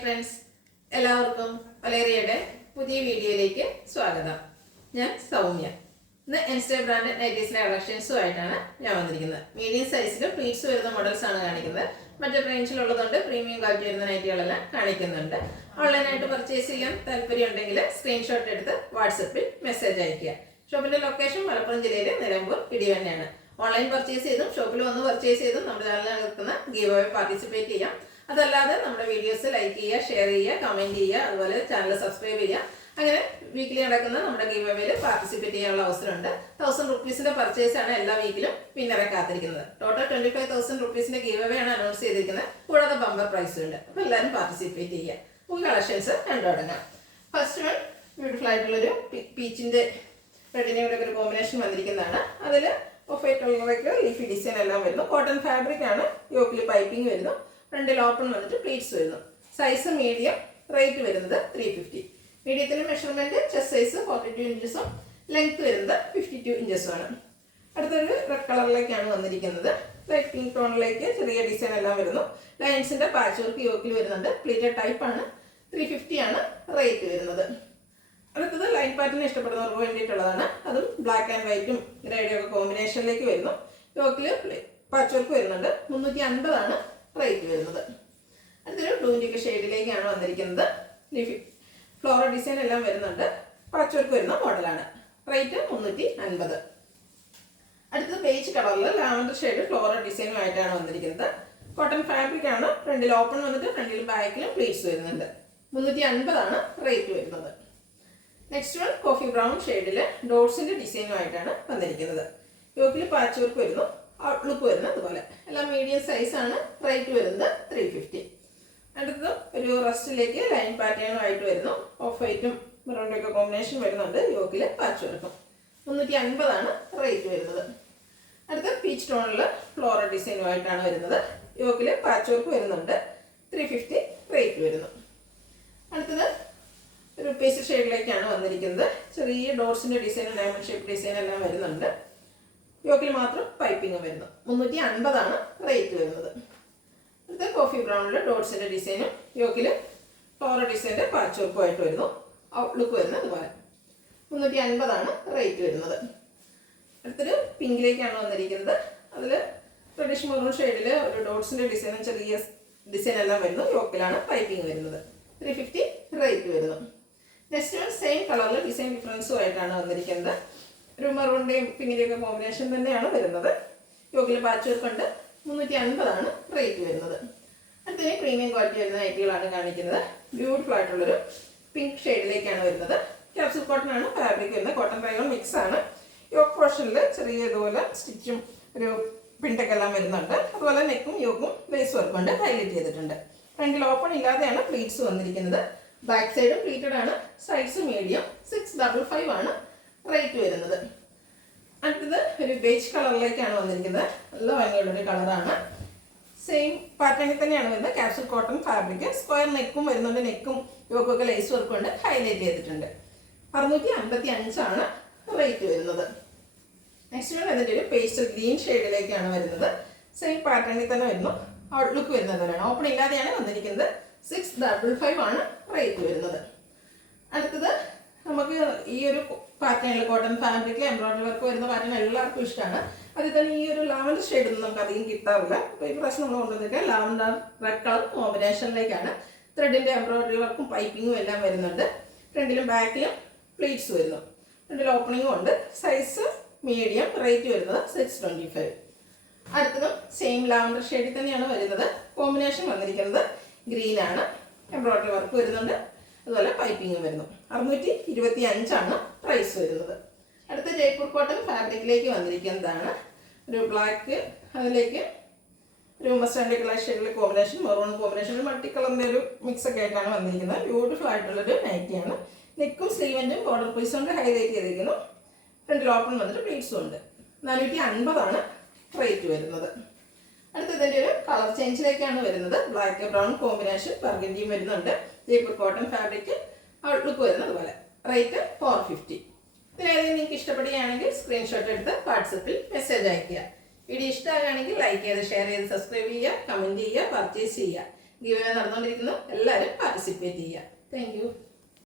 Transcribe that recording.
Friends, എല്ലാവർക്കും വലേറിയയുടെ പുതിയ വീഡിയോയിലേക്ക് സ്വാഗതം. ഞാൻ സൗമ്യ. ഇന്ന് എൻസ്റ്റേ ബ്രാൻഡ് നൈറ്റീസിലെ കളക്ഷൻസുമായിട്ടാണ് ഞാൻ വന്നിരിക്കുന്നത്. മീഡിയം സൈസിലും പ്ലീറ്റ്സ് വരുന്ന മോഡൽസ് ആണ് കാണിക്കുന്നത്. മറ്റു റേഞ്ചിലുള്ളതുകൊണ്ട് പ്രീമിയം ക്വാളിറ്റി വരുന്ന നൈറ്റികളെല്ലാം കാണിക്കുന്നുണ്ട്. ഓൺലൈനായിട്ട് പർച്ചേസ് ചെയ്യാൻ താല്പര്യം ഉണ്ടെങ്കിൽ സ്ക്രീൻഷോട്ട് എടുത്ത് വാട്സപ്പിൽ മെസ്സേജ് അയയ്ക്കുക. ഷോപ്പിന്റെ ലൊക്കേഷൻ മലപ്പുറം ജില്ലയിലെ നിലമ്പൂർ ഇടിവണ്ണയാണ്. ഓൺലൈൻ പർച്ചേസ് ചെയ്തും ഷോപ്പിൽ വന്ന് പർച്ചേസ് ചെയ്തും നമ്മുടെ ചാനലിൽ നടക്കുന്ന ഗീവ് അവേ പാർട്ടിസിപ്പേറ്റ് ചെയ്യാം. അതല്ലാതെ നമ്മുടെ വീഡിയോസ് ലൈക്ക് ചെയ്യുക, ഷെയർ ചെയ്യുക, കമൻറ്റ് ചെയ്യുക, അതുപോലെ ചാനൽ സബ്സ്ക്രൈബ് ചെയ്യുക. അങ്ങനെ വീക്കിലി നടക്കുന്ന നമ്മുടെ ഗീവ് അവേയിൽ പാർട്ടിസിപ്പേറ്റ് ചെയ്യാനുള്ള അവസരമുണ്ട്. 1000 റുപ്പീസിന്റെ പർച്ചേസ് ആണ് എല്ലാ വീക്കിലും വിന്നറെ കാത്തിരിക്കുന്നത്. ടോട്ടൽ 25,000 റുപ്പീസിന്റെ ഗീവ് അവേ ആണ് അനൗൺസ് ചെയ്തിരിക്കുന്നത്. കൂടാതെ ബമ്പർ പ്രൈസും ഉണ്ട്. അപ്പോൾ എല്ലാവരും പാർട്ടിസിപ്പേറ്റ് ചെയ്യുക. നമുക്ക് കളക്ഷൻസ് കണ്ടു തുടങ്ങാം. ഫസ്റ്റ് വൺ ബ്യൂട്ടിഫുൾ ആയിട്ടുള്ളൊരു പീച്ചിന്റെ റെഡിനെ കൂടെ ഒരു കോമ്പിനേഷൻ വന്നിരിക്കുന്നതാണ്. അതിൽ ഓഫ് വൈറ്റ് കളറിലേക്ക് ലീഫി ഡിസൈൻ എല്ലാം വരുന്നു. കോട്ടൺ ഫാബ്രിക് ആണ്. യോക്കിൽ പൈപ്പിംഗ് വരുന്നു. ഫ്രണ്ടിൽ ഓപ്പൺ വന്നിട്ട് പ്ലീറ്റ്സ് വരുന്നു. സൈസ് മീഡിയം, റേറ്റ് വരുന്നത് 350. മീഡിയത്തിന്റെ മെഷർമെന്റ് ചെസ്റ്റ് സൈസ് 42 ഇഞ്ചസും ലെങ്ത് വരുന്നത് 52 ഇഞ്ചസും ആണ്. അടുത്തൊരു റെഡ് കളറിലേക്കാണ് വന്നിരിക്കുന്നത്. ലൈറ്റ് പിങ്ക് ടോണിലേക്ക് ചെറിയ ഡിസൈൻ എല്ലാം വരുന്നു. ലൈൻസിന്റെ പാച്ച് വർക്ക് യോക്കിൽ വരുന്നുണ്ട്. പ്ലീറ്റഡ് ടൈപ്പ് ആണ്. 350 ആണ് റേറ്റ് വരുന്നത്. അടുത്തത് ലൈൻ പാറ്റേൺ ഇഷ്ടപ്പെടുന്നവർക്ക് വേണ്ടിയിട്ടുള്ളതാണ്. അതും ബ്ലാക്ക് ആൻഡ് വൈറ്റും ഗ്രേഡിയും ഒക്കെ കോമ്പിനേഷനിലേക്ക് വരുന്നു. യോക്കിൽ പാച്ച് വർക്ക് വരുന്നുണ്ട്. 350 ആണ് റേറ്റ് വരുന്നത്. അടുത്തൊരു ബ്ലൂവിൻ്റെ ഷെയ്ഡിലേക്കാണ് വന്നിരിക്കുന്നത്. ലിഫി ഫ്ലോറൽ ഡിസൈൻ എല്ലാം വരുന്നുണ്ട്. പാച്ച് വർക്ക് വരുന്ന മോഡലാണ്. റേറ്റ് 350. അടുത്തത് ബേജ് കളറിൽ ലാവൻഡർ ഷെയ്ഡ് ഫ്ലോറൽ ഡിസൈനുമായിട്ടാണ് വന്നിരിക്കുന്നത്. കോട്ടൺ ഫാബ്രിക് ആണ്. ഫ്രണ്ടിൽ ഓപ്പൺ വന്നിട്ട് ഫ്രണ്ടിലും ബാക്കിലും പ്ലീറ്റ്സ് വരുന്നുണ്ട്. 350 ആണ് റേറ്റ് വരുന്നത്. നെക്സ്റ്റ് വൺ കോഫി ബ്രൗൺ ഷെയ്ഡിൽ ഡോട്ട്സിന്റെ ഡിസൈനുമായിട്ടാണ് വന്നിരിക്കുന്നത്. യോക്കിൽ പാച്ച് വർക്ക് വരുന്നു. ഔട്ട്ലുക്ക് വരുന്നത് അതുപോലെ. എല്ലാം മീഡിയം സൈസ് ആണ്. റേറ്റ് വരുന്നത് 350. അടുത്തത് ഒരു റസ്റ്റിലേക്ക് ലൈൻ പാറ്റേണുമായിട്ട് വരുന്നു. ഓഫ് വൈറ്റും മെറൂണിൻ്റെ ഒക്കെ കോമ്പിനേഷൻ വരുന്നുണ്ട്. യോക്കിൽ പാച്ച് വർക്കും. 350 ആണ് റേറ്റ് വരുന്നത്. അടുത്ത പീച്ച് ടോണിൽ ഫ്ലോറൽ ഡിസൈനുമായിട്ടാണ് വരുന്നത്. യോക്കിൽ പാച്ച് വർക്ക് വരുന്നുണ്ട്. 350 റേറ്റ് വരുന്നു. അടുത്തത് ഒരു പേസ്റ്റൽ ഷെയ്ഡിലേക്കാണ് വന്നിരിക്കുന്നത്. ചെറിയ ഡോട്ട്സിന്റെ ഡിസൈൻ, ഡയമണ്ട് ഷേപ്പ് ഡിസൈൻ എല്ലാം വരുന്നുണ്ട്. യോക്കിൽ മാത്രം പൈപ്പിംഗ് വരുന്നു. 350 ആണ് റേറ്റ് വരുന്നത്. അടുത്ത കോഫി ബ്രൗണിൽ ഡോട്ട്സിന്റെ ഡിസൈനും യോക്കിൽ ഫ്ലോറൽ ഡിസൈൻ്റെ പാച്ച് വർക്കുമായിട്ട് വരുന്നു. ഔട്ട്ലുക്ക് വരുന്നത് അതുപോലെ. 350 ആണ് റേറ്റ് വരുന്നത്. അടുത്തൊരു പിങ്കിലേക്കാണ് വന്നിരിക്കുന്നത്. അതിൽ റെഡിഷ് മെറൂൺ ഷെയ്ഡിൽ ഒരു ഡോട്ട്സിന്റെ ഡിസൈനും ചെറിയ ഡിസൈൻ എല്ലാം വരുന്നു. യോക്കിലാണ് പൈപ്പിംഗ് വരുന്നത്. 350 റേറ്റ് വരുന്നു. നെക്സ്റ്റ് വൺ സെയിം കളറിൽ ഡിസൈൻ ഡിഫറൻസും ആയിട്ടാണ് വന്നിരിക്കുന്നത്. ഒരു മെറൂണിൻ്റെയും പിങ്കിൻ്റെയും ഒക്കെ കോമ്പിനേഷൻ തന്നെയാണ് വരുന്നത്. യോക്കിൽ പാച്ച് വർക്ക് ഉണ്ട്. 350 ആണ് റേറ്റ് വരുന്നത്. അടുത്തത് പ്രീമിയം ക്വാളിറ്റി വരുന്ന നൈറ്റികളാണ് കാണിക്കുന്നത്. ബ്യൂട്ടിഫുൾ ആയിട്ടുള്ളൊരു പിങ്ക് ഷെയ്ഡിലേക്കാണ് വരുന്നത്. ക്യാപ്സൂൾ കോട്ടൺ ആണ് ഫാബ്രിക് വരുന്നത്. കോട്ടൺ റയോൺ മിക്സ് ആണ്. യോക്ക് പോർഷനിൽ ചെറിയ ഇതുപോലെ സ്റ്റിച്ചും ഒരു പിണ്ടൊക്കെ എല്ലാം വരുന്നുണ്ട്. അതുപോലെ നെക്കും യോക്കും ലേസ് വർക്കും കൊണ്ട് ഹൈലൈറ്റ് ചെയ്തിട്ടുണ്ട്. ഫ്രണ്ടിൽ ഓപ്പൺ ഇല്ലാതെയാണ് പ്ലീറ്റ്സ് വന്നിരിക്കുന്നത്. ബാക്ക് സൈഡും പ്ലീറ്റഡ് ആണ്. Size medium. 655 ആണ് റേറ്റ് വരുന്നത്. അടുത്തത് ഒരു ബേജ് കളറിലേക്കാണ് വന്നിരിക്കുന്നത്. നല്ല ഭംഗിയുള്ളൊരു കളറാണ്. സെയിം പാറ്റേണിൽ തന്നെയാണ് വരുന്നത്. Capsule cotton fabric. സ്ക്വയർ നെക്കും വരുന്നുണ്ട്. നെക്കും യോക്കൊക്കെ ലേസ് വർക്ക് കൊണ്ട് ഹൈലൈറ്റ് ചെയ്തിട്ടുണ്ട്. 655 ആണ് റേറ്റ് വരുന്നത്. നെക്സ്റ്റ് വൺ അതിൻ്റെ ഒരു പേസ്റ്റൽ ഗ്രീൻ ഷെയ്ഡിലേക്കാണ് വരുന്നത്. സെയിം പാറ്റേണിൽ തന്നെ വരുന്നു. ഔട്ട്ലുക്ക് വരുന്നത് തന്നെയാണ്. ഓപ്പൺ ഇല്ലാതെയാണ് വന്നിരിക്കുന്നത്. 655 ആണ് റേറ്റ് വരുന്നത്. അടുത്തത് നമുക്ക് ഈ ഒരു പാറ്റേണിൽ കോട്ടൺ ഫാബ്രിക്കിൽ എംബ്രോയിഡറി വർക്ക് വരുന്ന പാറ്റേൺ എല്ലാവർക്കും ഇഷ്ടമാണ്. അതിൽ തന്നെ ഈ ഒരു ലാവൻഡർ ഷെയ്ഡൊന്നും നമുക്ക് അധികം കിട്ടാറില്ല. അപ്പോൾ ഈ പ്രാവശ്യം നമ്മൾ കൊണ്ടുവന്നിട്ട് ലാവൻഡർ റെഡ് കളർ കോമ്പിനേഷനിലേക്കാണ്. ത്രെഡിൻ്റെ എംബ്രോയിഡറി വർക്കും പൈപ്പിങ്ങും എല്ലാം വരുന്നുണ്ട്. ഫ്രണ്ടിലും ബാക്കിലും പ്ലീറ്റ്സ് വരുന്നു. ഫ്രണ്ടിൽ ഓപ്പണിങ്ങും ഉണ്ട്. Size medium. റേറ്റ് വരുന്നത് 625. അടുത്തതും സെയിം ലാവൻഡർ ഷെയ്ഡിൽ തന്നെയാണ് വരുന്നത്. കോമ്പിനേഷൻ വന്നിരിക്കുന്നത് ഗ്രീൻ ആണ്. എംബ്രോയിഡറി വർക്ക് വരുന്നുണ്ട്. അതുപോലെ പൈപ്പിങ്ങും വരുന്നു. 625 ആണ് പ്രൈസ് വരുന്നത്. അടുത്ത ജയ്പൂർ കോട്ടൺ ഫാബ്രിക്കിലേക്ക് വന്നിരിക്കുന്നതാണ്. ഒരു ബ്ലാക്ക്, അതിലേക്ക് ഒരു മസ്റ്റാൻഡ് കളർ ഷെയ്ഡിലെ കോമ്പിനേഷൻ, മെറൂൺ കോമ്പിനേഷൻ, മൾട്ടി കളറിൻ്റെ ഒരു മിക്സ് ഒക്കെ ആയിട്ടാണ് വന്നിരിക്കുന്നത്. ബ്യൂട്ടിഫുൾ ആയിട്ടുള്ളൊരു നൈറ്റിയാണ്. നെക്കും സ്ലീവൻറ്റും ബോർഡർ പീസ് കൊണ്ട് ഹൈലൈറ്റ് ചെയ്തിരിക്കുന്നു. ഫ്രണ്ടിൽ ഓപ്പൺ വന്നിട്ട് പ്ലീറ്റ്സും ഉണ്ട്. 450 ആണ് റേറ്റ് വരുന്നത്. അടുത്തതിൻ്റെ ഒരു കളർ ചേഞ്ചിലേക്കാണ് വരുന്നത്. ബ്ലാക്ക് ബ്രൗൺ കോമ്പിനേഷൻ ബർഗൻഡിയും വരുന്നുണ്ട്. Jaipur cotton fabric. ഔട്ട്ലുക്ക് വരുന്നത് പോലെ. റേറ്റ് 450. ഇതിലേതെങ്കിലും നിങ്ങൾക്ക് ഇഷ്ടപ്പെടുകയാണെങ്കിൽ സ്ക്രീൻഷോട്ട് എടുത്ത് വാട്സപ്പിൽ മെസ്സേജ് അയയ്ക്കുക. വീഡിയോ ഇഷ്ടമാകുകയാണെങ്കിൽ ലൈക്ക് ചെയ്ത് ഷെയർ ചെയ്ത് സബ്സ്ക്രൈബ് ചെയ്യുക, കമൻറ്റ് ചെയ്യുക, പർച്ചേസ് ചെയ്യുക. ഗീവ് അവേ നടന്നുകൊണ്ടിരിക്കുന്നു. എല്ലാവരും പാർട്ടിസിപ്പേറ്റ് ചെയ്യുക. Thank you.